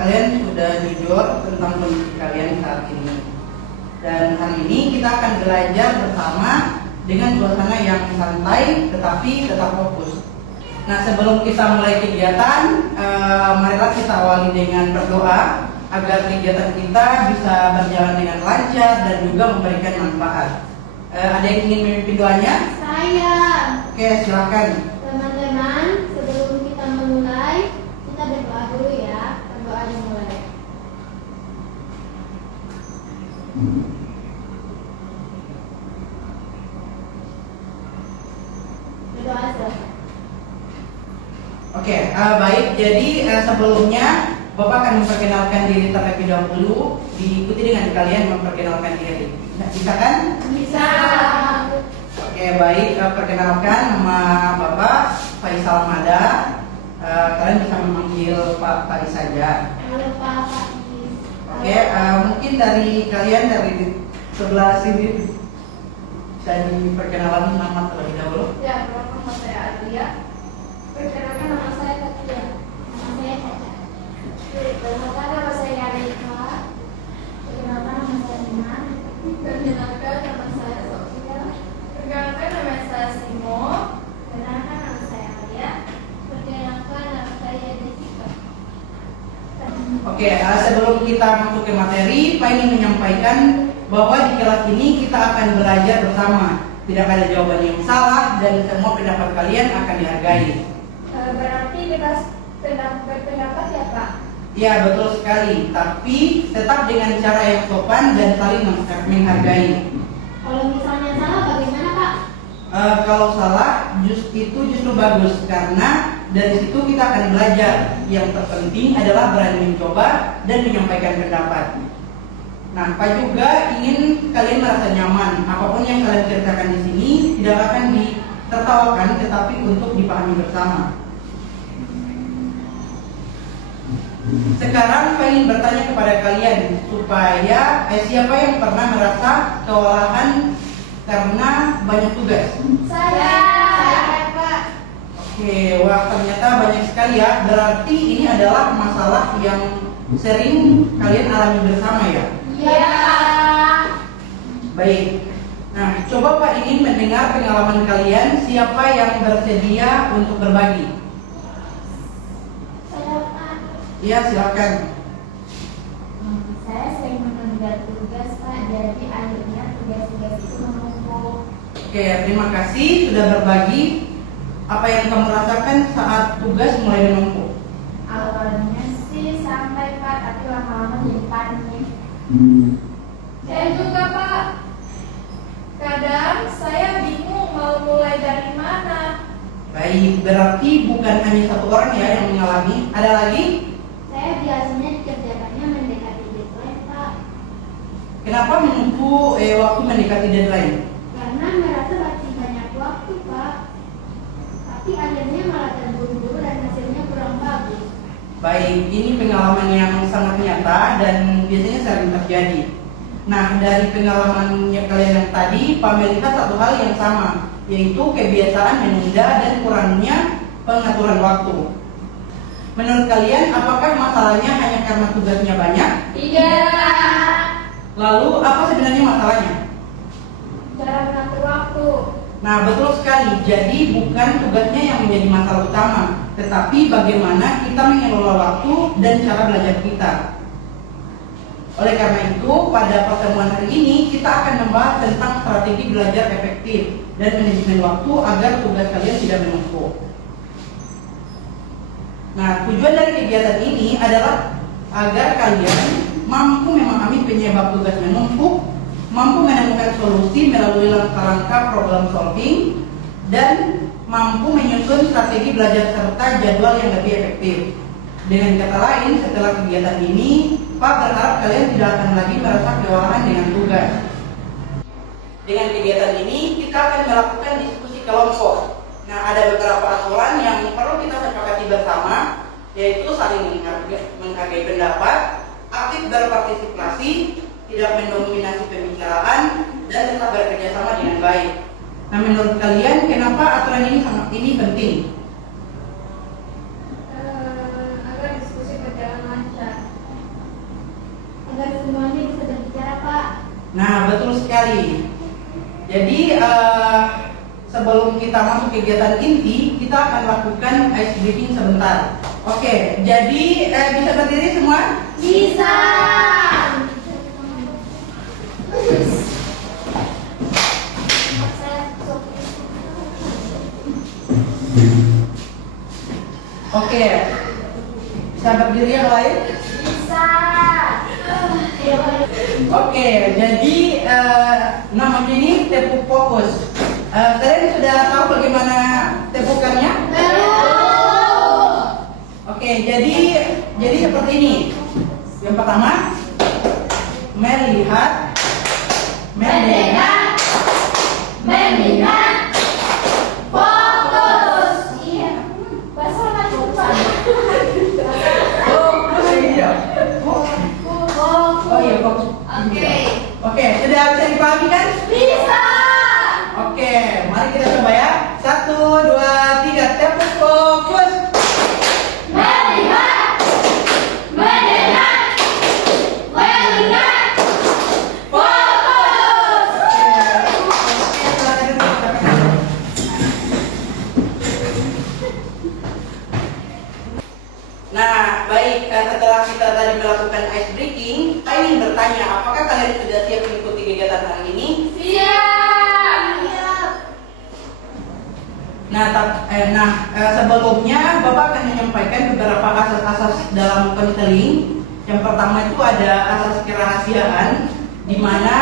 kalian sudah jujur tentang kondisi kalian saat ini. Dan hari ini kita akan belajar bersama dengan suasana yang santai tetapi tetap fokus. Nah, sebelum kita mulai kegiatan, marilah kita awali dengan berdoa agar kegiatan kita bisa berjalan dengan lancar dan juga memberikan manfaat. Ada yang ingin memimpin doanya? Saya. Oke, silakan. Teman-teman, sebelum kita memulai, kita berdoa dulu ya. Berdoa dimulai. Berdoa selesai. Oke, baik. Jadi sebelumnya Bapak akan memperkenalkan diri terlebih dahulu, diikuti dengan kalian memperkenalkan diri. Bisa kan? Bisa. Oke, baik. Perkenalkan, nama Bapak Faisal Mada. Kalian bisa memanggil Pak Faiz saja. Halo Pak Faiz. Oke, mungkin dari kalian dari sebelah sini bisa diperkenalkan nama terlebih dahulu. Ya, nama saya Adia. Perkenalkan nama saya Katia. Nama saya Caca. Perkenalkan nama saya Rika. Perkenalkan nama saya Nina. Perkenalkan nama saya Sofia. Perkenalkan nama saya Simo. Perkenalkan nama saya Alia. Perkenalkan nama saya Jessica. Oke, sebelum kita masuk ke materi, Pak ingin menyampaikan bahwa di kelas ini kita akan belajar bersama. Tidak ada jawaban yang salah dan semua pendapat kalian akan dihargai. Berarti bebas berpendapat ya Pak? Ya, betul sekali. Tapi tetap dengan cara yang sopan dan saling menghargai. Kalau misalnya salah bagaimana Pak? Kalau salah, itu justru bagus karena dari situ kita akan belajar. Yang terpenting adalah berani mencoba dan menyampaikan pendapat. Nah, Pak juga ingin kalian merasa nyaman. Apapun yang kalian ceritakan di sini tidak akan ditertawakan, tetapi untuk dipahami bersama. Sekarang Pak ingin bertanya kepada kalian supaya siapa yang pernah merasa kewalahan karena banyak tugas? Saya Pak. Oke, wah ternyata banyak sekali ya. Berarti ini adalah masalah yang sering kalian alami bersama ya? Iya. Baik. Nah, coba Pak ingin mendengar pengalaman kalian. Siapa yang bersedia untuk berbagi? Saya Pak. Iya, silakan. Saya sering menunda tugas Pak, jadi akhirnya tugas-tugas itu menumpuk. Oke, terima kasih sudah berbagi. Apa yang kamu rasakan saat tugas mulai menumpuk? Awalnya sih santai Pak, tapi lama-lama jadi panik. Saya juga Pak. Kadang saya bingung mau mulai dari mana. Baik, berarti bukan hanya satu orang ya yang mengalami. Ada lagi? Saya biasanya dikerjakannya mendekati deadline Pak, Kenapa menumpuk waktu mendekati deadline? karena merasa masih banyak waktu Pak. Tapi akhirnya malah terburu-buru dan hasilnya kurang bagus. Baik, ini pengalaman yang sangat nyata dan biasanya sering terjadi. Nah, dari pengalamannya kalian yang tadi, Pak melihat satu hal yang sama, yaitu kebiasaan menunda dan kurangnya pengaturan waktu. Menurut kalian, apakah masalahnya hanya karena tugasnya banyak? Tidak. Lalu, apa sebenarnya masalahnya? Cara mengatur waktu. Nah, betul sekali. Jadi, bukan tugasnya yang menjadi masalah utama, tetapi bagaimana kita mengelola waktu dan cara belajar kita. Oleh karena itu, pada pertemuan hari ini kita akan membahas tentang strategi belajar efektif dan manajemen waktu agar tugas kalian tidak menumpuk. Nah, tujuan dari kegiatan ini adalah agar kalian mampu memahami penyebab tugas menumpuk, mampu menemukan solusi melalui langkah-langkah problem solving, dan mampu menyusun strategi belajar serta jadwal yang lebih efektif. Dengan kata lain, setelah kegiatan ini, Pak berharap kalian tidak akan lagi merasa kewalahan dengan tugas. Dengan kegiatan ini, kita akan melakukan diskusi kelompok. Nah, ada beberapa aturan yang perlu kita sepakati bersama, yaitu saling menghargai pendapat, aktif berpartisipasi, tidak mendominasi pembicaraan, dan tetap bekerja sama dengan baik. Nah, menurut kalian kenapa aturan ini penting? Agar diskusi berjalan lancar. Jadi sebelum kita masuk kegiatan inti, kita akan lakukan ice breaking sebentar. Oke, jadi bisa berdiri semua? Bisa. Oke, bisa berdiri yang lain? Bisa. Oke, jadi namanya ini tepuk fokus. Kalian sudah tahu bagaimana tepukannya? Belum. Oke, jadi seperti ini. Yang pertama, melihat, mendengar, Melihat. Fokus. Iya. Bahasa apa lupa? oh iya, oh iya fokus. Oke. Oke, sudah bisa dipahami kan? Bisa. Oke, mari kita coba ya. 1, 2, 3, tepuk fokus. Melihat. Mendengar. Melihat. Fokus. Nah, baik, setelah kita tadi melakukan ice breaking, saya ingin bertanya, apakah kalian sudah siap mengikuti kegiatan hari ini? Siap. Sebelumnya Bapak akan menyampaikan beberapa asas-asas dalam konseling. Yang pertama itu ada asas kerahasiaan, di mana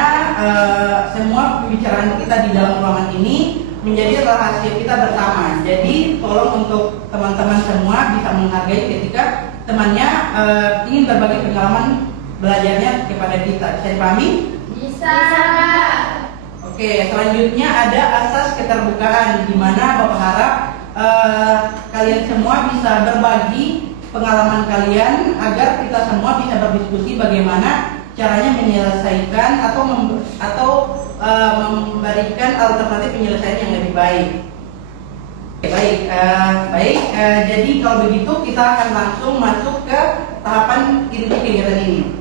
semua pembicaraan kita di dalam ruangan ini menjadi rahasia kita bersama. Jadi tolong untuk teman-teman semua bisa menghargai ketika temannya ingin berbagi pengalaman belajarnya kepada kita. Bisa dipahami? Bisa. Oke, selanjutnya ada asas keterbukaan, di mana Bapak harap kalian semua bisa berbagi pengalaman kalian agar kita semua bisa berdiskusi bagaimana caranya menyelesaikan atau memberikan alternatif penyelesaian yang lebih baik. Baik. Jadi kalau begitu kita akan langsung masuk ke tahapan inti kegiatan ini.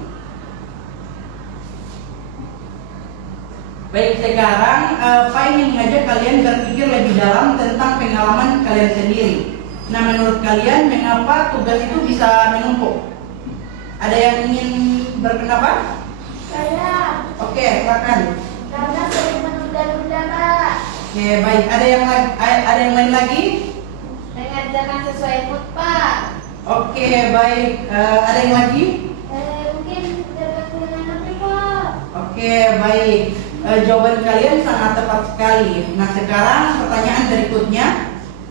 Baik, sekarang Pak ingin mengajak kalian berpikir lebih dalam tentang pengalaman kalian sendiri. Nah, menurut kalian mengapa tugas itu bisa menumpuk? Ada yang ingin berpendapat? Saya. Oke, silakan. Karena sering menunda-nunda, Pak. Oke, baik. Ada yang lain lagi? Mengerjakan sesuai mood, Pak. Oke, baik. Ada yang lagi? Mungkin dengan nanti, Pak. Oke, baik. Jawaban kalian sangat tepat sekali. Nah, sekarang pertanyaan berikutnya,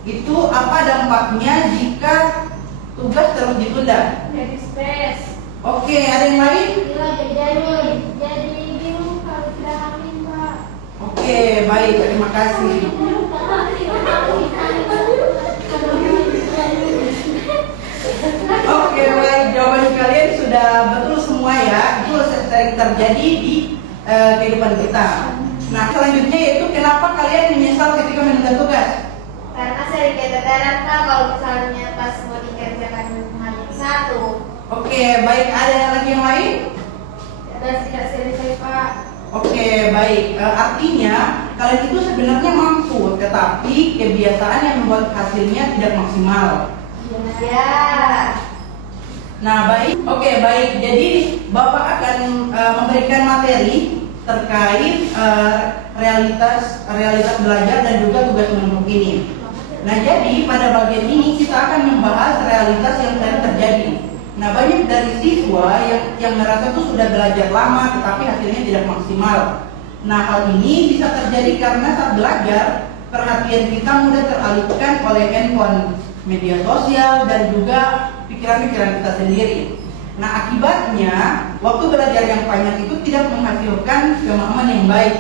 itu apa dampaknya jika tugas terus ditunda? Jadi stres. Oke, ada yang lain? Jadi bingung kalau tidak amin, Pak. Oke, baik. Terima kasih. Oke, baik. Jawaban kalian sudah betul semua ya. Itu sering terjadi di kehidupan kita. Nah, selanjutnya yaitu kenapa kalian menyesal ketika menunda tugas? Karena sering keteteran, Pak, kalau misalnya pas mau dikerjakan hari satu. Oke, baik. Ada lagi yang lain? Dan tidak selesai, Pak. Oke, baik. Artinya kalian itu sebenarnya mampu, tetapi kebiasaan yang membuat hasilnya tidak maksimal. Ya. Nah, baik. Oke, baik. Jadi Bapak akan memberikan materi terkait realitas belajar dan juga tugas menumpuk ini. Nah, jadi pada bagian ini kita akan membahas realitas yang sering terjadi. Nah, banyak dari siswa yang merasa itu sudah belajar lama tetapi hasilnya tidak maksimal. Nah, hal ini bisa terjadi karena saat belajar perhatian kita mudah teralihkan oleh handphone, media sosial, dan juga pikiran-pikiran kita sendiri. Nah, akibatnya waktu belajar yang panjang itu tidak menghasilkan pemahaman yang baik.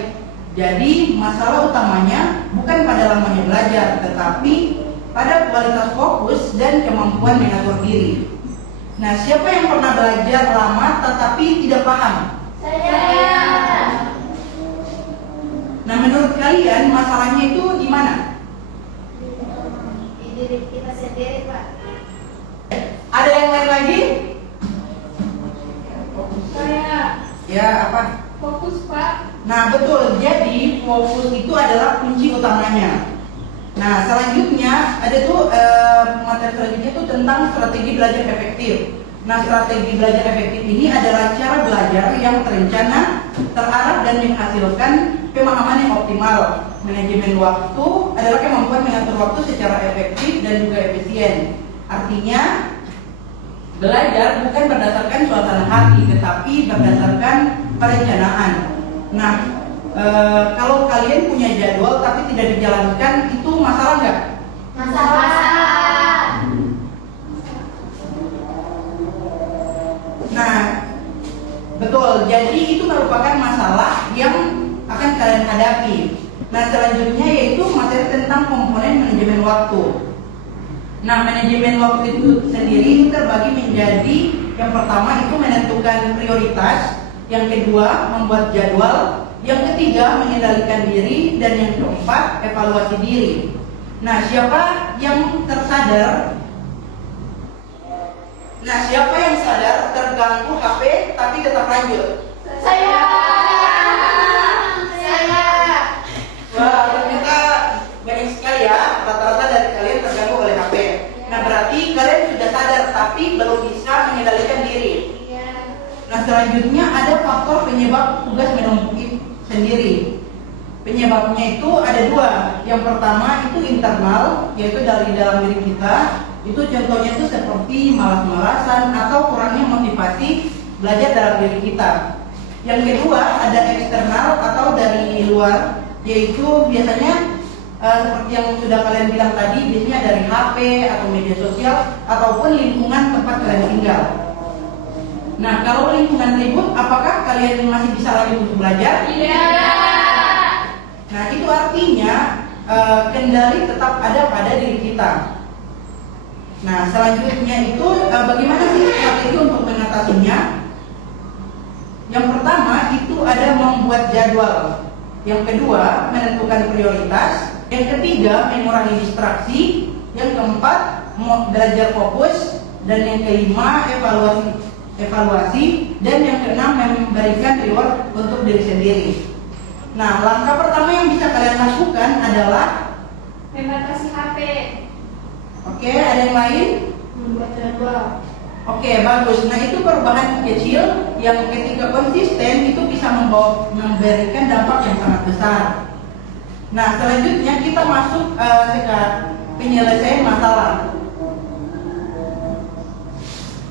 Jadi masalah utamanya bukan pada lamanya belajar, tetapi pada kualitas fokus dan kemampuan mengatur diri. Nah, siapa yang pernah belajar lama tetapi tidak paham? Saya. Nah, menurut kalian masalahnya itu di mana? Di diri kita sendiri, Pak. Ada yang lain lagi? Saya Ya, apa? fokus, Pak. Nah, betul. Jadi fokus itu adalah kunci utamanya. Nah, selanjutnya ada tuh materi selanjutnya tuh tentang strategi belajar efektif. Nah, strategi belajar efektif ini adalah cara belajar yang terencana, terarah dan menghasilkan pemahaman yang optimal. Manajemen waktu adalah kemampuan mengatur waktu secara efektif dan juga efisien. Artinya, belajar bukan berdasarkan suasana hati, tetapi berdasarkan perencanaan. Nah, kalau kalian punya jadwal tapi tidak dijalankan, itu masalah nggak? Masalah. Nah, betul. Jadi itu merupakan masalah yang akan kalian hadapi. Nah, selanjutnya yaitu materi tentang komponen manajemen waktu. Nah, manajemen waktu itu sendiri terbagi menjadi yang pertama itu menentukan prioritas, yang kedua membuat jadwal, yang ketiga mengendalikan diri, dan yang keempat evaluasi diri. Nah, siapa yang tersadar? Nah, siapa yang sadar terganggu HP tapi tetap lanjut? Saya. Wah, ternyata banyak sekali ya, rata-rata dari kalian terganggu oleh HP. Nah, berarti kalian sudah sadar tapi belum bisa mengendalikan diri. Iya. Nah, selanjutnya ada faktor penyebab tugas menumpuk sendiri. Penyebabnya itu ada dua. Yang pertama itu internal, yaitu dari dalam diri kita. Itu contohnya itu seperti malas-malasan atau kurangnya motivasi belajar dalam diri kita. Yang kedua ada eksternal atau dari luar, yaitu biasanya seperti yang sudah kalian bilang tadi, biasanya dari HP atau media sosial ataupun lingkungan tempat kalian tinggal. Nah, kalau lingkungan ribut, apakah kalian masih bisa lagi untuk belajar? Iya. Nah, itu artinya kendali tetap ada pada diri kita. Nah, selanjutnya itu bagaimana sih strategi untuk mengatasinya? Yang pertama itu ada membuat jadwal. Yang kedua menentukan prioritas. Yang ketiga mengurangi distraksi. Yang keempat belajar fokus. Dan yang kelima evaluasi. Dan yang keenam memberikan reward untuk diri sendiri. Nah, langkah pertama yang bisa kalian lakukan adalah Membatasi HP. Oke, ada yang lain? Membuat jadwal. Oke, bagus. Nah, itu perubahan kecil yang ketika konsisten itu bisa memberikan dampak yang sangat besar. Nah, selanjutnya kita masuk ke penyelesaian masalah.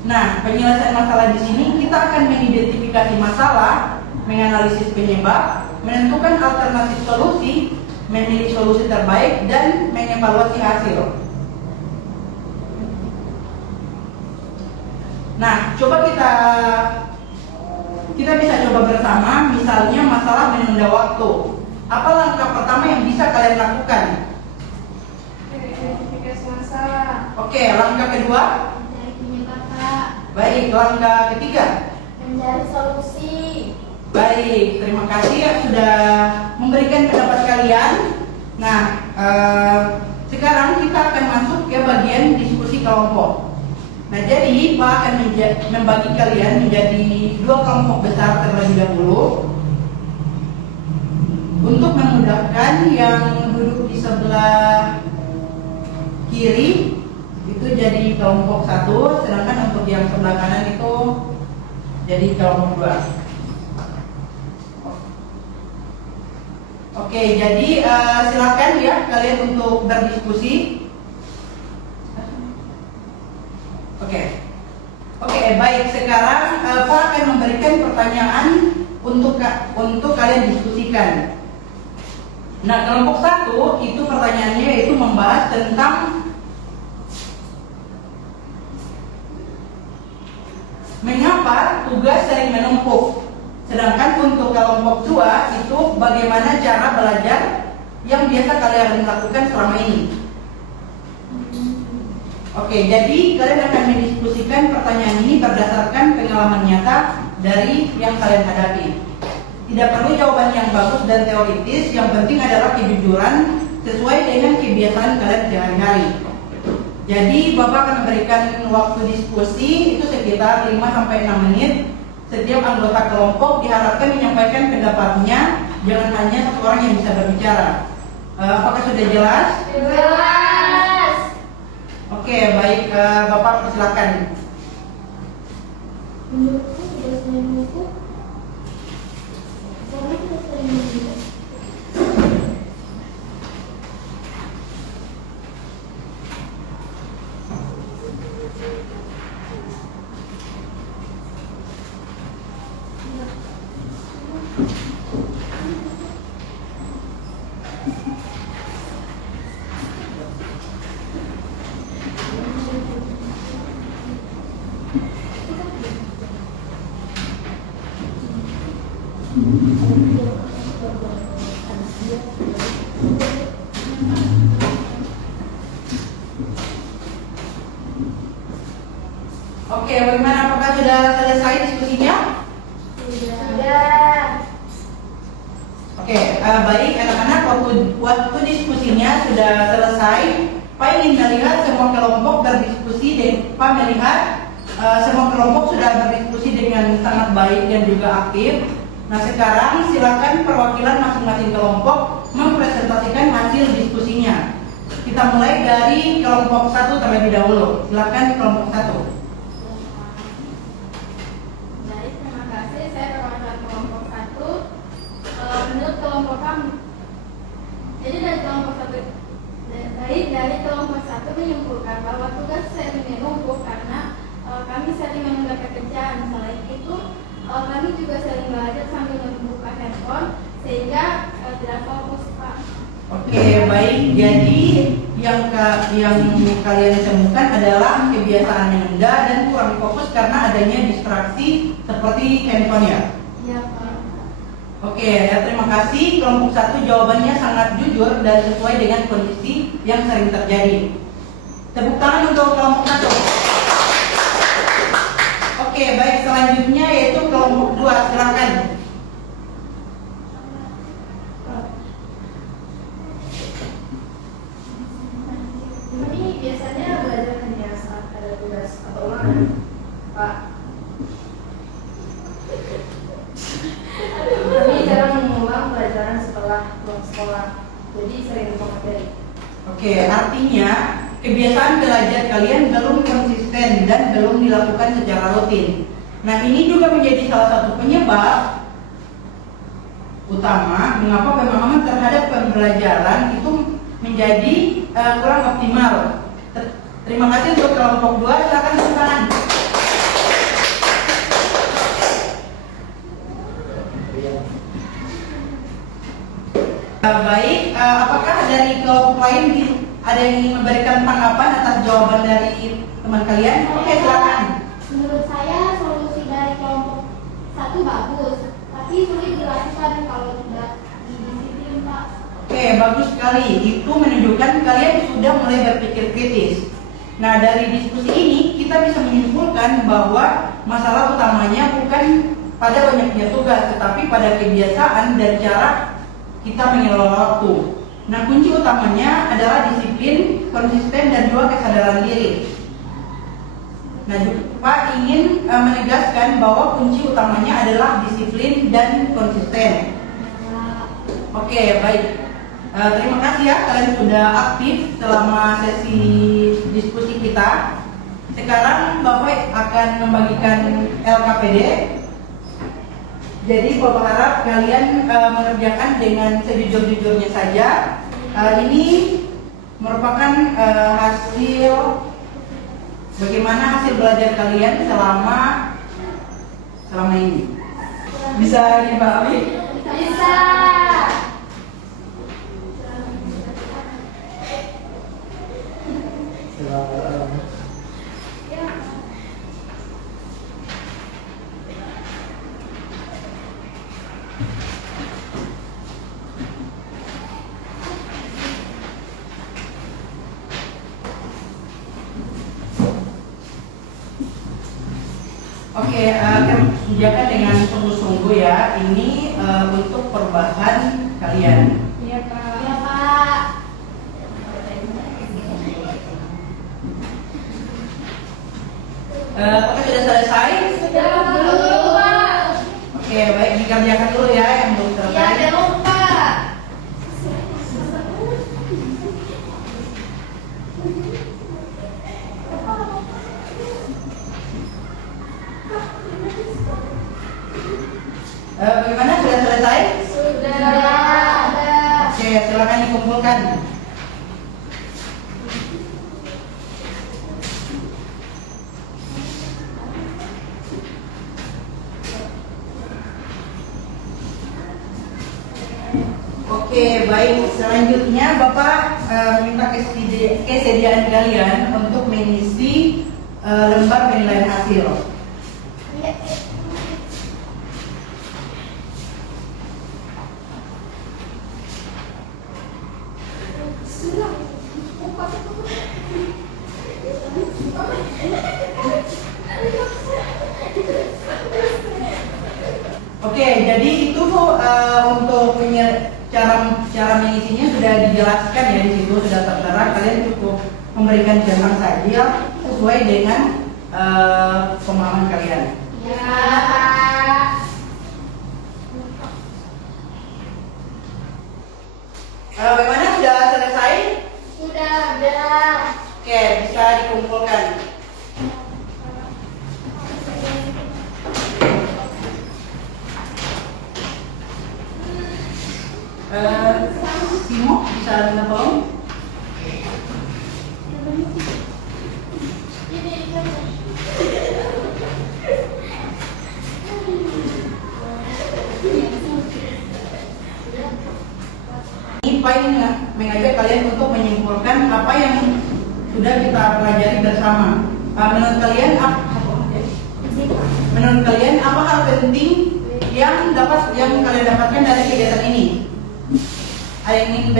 Nah, penyelesaian masalah di sini kita akan mengidentifikasi masalah, menganalisis penyebab, menentukan alternatif solusi, memilih solusi terbaik, dan mengevaluasi hasil. Nah, coba kita bisa coba bersama, misalnya masalah menunda waktu. Apa langkah pertama yang bisa kalian lakukan? Identifikasi masalah. Oke, langkah kedua. Mencari penyebab, Kak. Baik, langkah ketiga. Mencari solusi. Baik, terima kasih yang sudah memberikan pendapat kalian. Nah, sekarang kita akan masuk ke bagian diskusi kelompok. Nah, jadi Pak akan membagi kalian menjadi dua kelompok besar terlebih dahulu. Untuk memudahkan, yang duduk di sebelah kiri itu jadi kelompok 1, sedangkan untuk yang sebelah kanan itu jadi kelompok 2. Oke, jadi silakan ya kalian untuk berdiskusi. Oke, baik. Sekarang Pak akan memberikan pertanyaan untuk kalian diskusikan. Nah, kelompok 1 itu pertanyaannya yaitu membahas tentang mengapa tugas sering menumpuk. Sedangkan untuk kelompok 2 itu bagaimana cara belajar yang biasa kalian lakukan selama ini. Oke, jadi kalian akan mendiskusikan pertanyaan ini berdasarkan pengalaman nyata dari yang kalian hadapi. Tidak perlu jawaban yang bagus dan teoritis, yang penting adalah kejujuran sesuai dengan kebiasaan kalian sehari-hari. Jadi Bapak akan memberikan waktu diskusi itu sekitar 5-6 menit. Setiap anggota kelompok diharapkan menyampaikan pendapatnya jangan hanya satu orang yang bisa berbicara. Apakah sudah jelas? Jelas. Oke, baik, Bapak persilakan. Menurutku tugasnya buku karena kita sering membaca. Oke, bagaimana? Apakah sudah selesai diskusinya? Sudah. Oke, baik anak-anak, waktu diskusinya sudah selesai. Pak ingin melihat semua kelompok berdiskusi dan Pak melihat semua kelompok sudah berdiskusi dengan sangat baik dan juga aktif. Nah, sekarang silakan perwakilan masing-masing kelompok mempresentasikan hasil diskusinya. Kita mulai dari kelompok 1 terlebih dahulu. Silakan kelompok 1. Baik, terima kasih. Saya perwakilan kelompok 1. Menurut kelompok kami, jadi dari kelompok 1 menyimpulkan bahwa tugas sering menumpuk karena kami sering menunda pekerjaan. Selain itu, kami juga sering belajar sambil membuka handphone sehingga tidak fokus, Pak. Oke, baik. Jadi yang kalian temukan adalah kebiasaan menunda dan kurang fokus karena adanya distraksi seperti handphone ya. Iya, Pak. Oke, ya, terima kasih. Kelompok 1 jawabannya sangat jujur dan sesuai dengan kondisi yang sering terjadi. Tepuk tangan untuk kelompok 1. Oke, baik, selanjutnya yaitu kelompok 2. Silakan. Kami biasanya belajar hanya saat ada tugas atau ulangan, Pak. Kami jarang mengulang pelajaran setelah pulang sekolah, jadi sering lupa materi. Oke, artinya kebiasaan belajar kalian belum konsisten dan belum dilakukan secara rutin. Nah, ini juga menjadi salah satu penyebab utama mengapa pemahaman terhadap pembelajaran itu menjadi kurang optimal. Terima kasih untuk kelompok 2. Silakan tepuk tangan. Baik, apakah dari kelompok lain ada yang ingin memberikan tanggapan atas jawaban dari teman kalian? Oke, silakan. Menurut saya solusi dari kelompok 1 bagus, tapi sulit dilakukan kalau tidak didisiplin, Pak. Oke, bagus sekali. Itu menunjukkan kalian sudah mulai berpikir kritis. Nah, dari diskusi ini kita bisa menyimpulkan bahwa masalah utamanya bukan pada banyaknya tugas, tetapi pada kebiasaan dan cara kita mengelola waktu. Nah, kunci utamanya adalah disiplin, konsisten, dan juga kesadaran diri. Nah, Pak ingin menegaskan bahwa kunci utamanya adalah disiplin dan konsisten. Oke, baik. Terima kasih ya, kalian sudah aktif selama sesi diskusi kita. Sekarang Bapak akan membagikan LKPD. Jadi Bapak harap kalian mengerjakan dengan sejujur-jujurnya saja. Ini merupakan hasil bagaimana hasil belajar kalian selama ini. Bisa dipahami? Bisa. Oke, kerjakan dengan sungguh-sungguh ya. Ini untuk perbahan kalian. Iya, Pak. Iya, Pak. Apakah sudah selesai? Sudah, Pak. Oke, baik, dikerjakan dulu ya yang belum Iya, selesai. belum, silakan dikumpulkan. Oke, baik. Selanjutnya Bapak meminta kesediaan kalian untuk mengisi lembar penilaian hasil. Oke, jadi itu untuk cara mengisinya sudah dijelaskan ya, di situ sudah tertera. Kalian cukup memberikan jangka saja sesuai dengan pemahaman kalian. Ya. Bagaimana, sudah selesai? Sudah ada. Oke, bisa dikumpulkan. Simo, bisa minta tolong? Ini poin mengajak kalian untuk menyimpulkan apa yang sudah kita pelajari bersama. Menurut kalian apa hal penting yang kalian dapatkan dari kegiatan ini? Ada yang ingin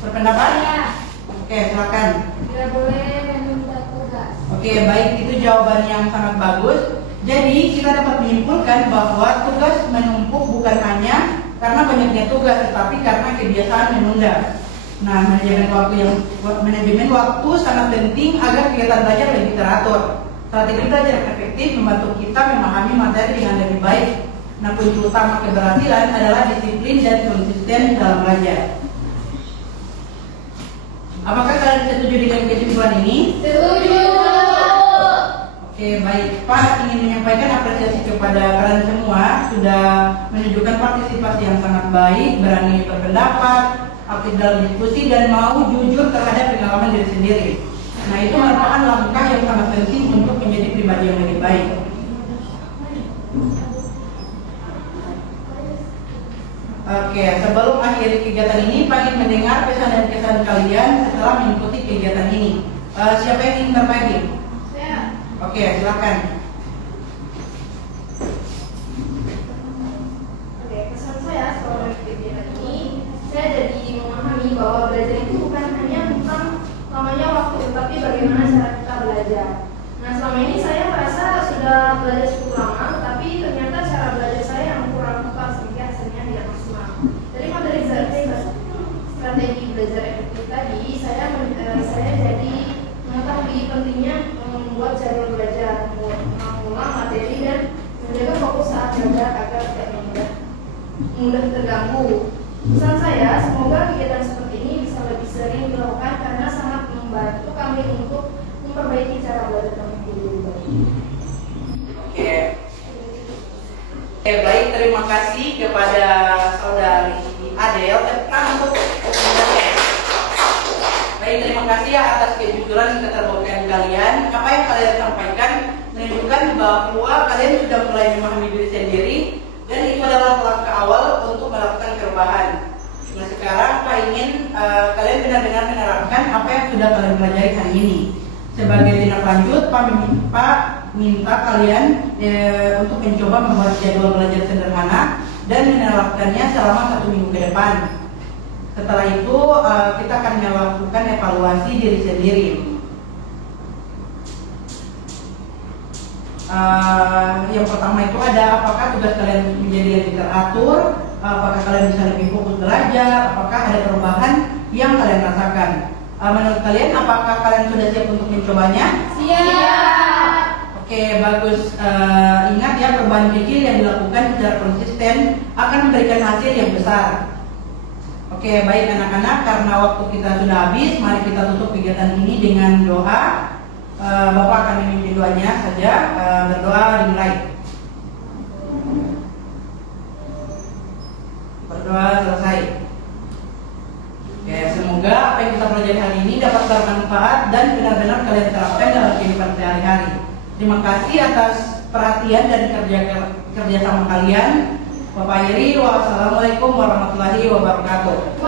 berpendapat? Ya. Oke, silakan. Tidak boleh menunda tugas. Oke, baik, itu jawaban yang sangat bagus. Jadi kita dapat menyimpulkan bahwa tugas menumpuk bukan hanya karena banyaknya tugas, tetapi karena kebiasaan menunda. Nah, manajemen waktu sangat penting agar kegiatan belajar lebih teratur. Strategi belajar yang efektif membantu kita memahami materi dengan lebih baik. Nah, kunci utama keberhasilan adalah disiplin dan konsisten dalam belajar. Apakah kalian setuju dengan kesimpulan ini? Setuju. Oke, baik. Pak ingin menyampaikan apresiasi kepada kalian semua, sudah menunjukkan partisipasi yang sangat baik, berani berpendapat, aktif dalam diskusi, dan mau jujur terhadap pengalaman diri sendiri. Nah, itu merupakan langkah yang sangat penting untuk menjadi pribadi yang lebih baik. Oke, sebelum akhiri kegiatan ini, Pak ingin mendengar pesan dan kesan kalian setelah mengikuti kegiatan ini. Siapa yang ingin berbagi? Saya. Oke, silakan. Oke, kesan saya setelah kegiatan ini, saya jadi memahami bahwa belajar itu bukan hanya tentang namanya waktu, tetapi bagaimana cara kita belajar. Nah, selama ini saya merasa sudah belajar cukup lama, tapi ternyata cara belajar saya yang kurang tepat sehingga hasilnya tidak maksimal. Dari materi strategi belajar efektif tadi, saya jadi mengetahui pentingnya membuat jadwal belajar, mengulang materi dan menjaga fokus saat belajar agar tidak mudah terganggu. Pesan saya, semoga kegiatan seperti ini bisa lebih sering dilakukan karena sangat membantu kami untuk memperbaiki cara belajar kami lebih baik. Oke. Oke, baik, terima kasih kepada saudari Adel. Untuk baik, terima kasih ya atas kejujuran dan keterbukaan kalian. Apa yang kalian sampaikan menunjukkan bahwa kalian sudah mulai memahami diri sendiri, dan itu adalah langkah awal untuk melakukan perubahan. Nah, sekarang Pak ingin kalian benar-benar menerapkan apa yang sudah kalian pelajari hari ini. Sebagai tindak lanjut, Pak minta kalian untuk mencoba membuat jadwal belajar sederhana dan menerapkannya selama 1 minggu ke depan. Setelah itu kita akan melakukan evaluasi diri sendiri. Yang pertama itu ada apakah tugas kalian menjadi lebih teratur, apakah kalian bisa lebih fokus belajar, apakah ada perubahan yang kalian rasakan. Menurut kalian apakah kalian sudah siap untuk mencobanya? Siap. Oke, bagus. Ingat ya, perubahan kecil yang dilakukan secara konsisten akan memberikan hasil yang besar. Oke, baik anak-anak, karena waktu kita sudah habis, mari kita tutup kegiatan ini dengan doa. Bapak akan memimpin doanya saja. Berdoa dimulai. Berdoa selesai. kita pelajari hari ini dapat bermanfaat dan benar-benar kalian terapkan dalam kehidupan sehari-hari. Terima kasih atas perhatian dan kerja sama kalian. Bapak Iri, wassalamualaikum warahmatullahi wabarakatuh.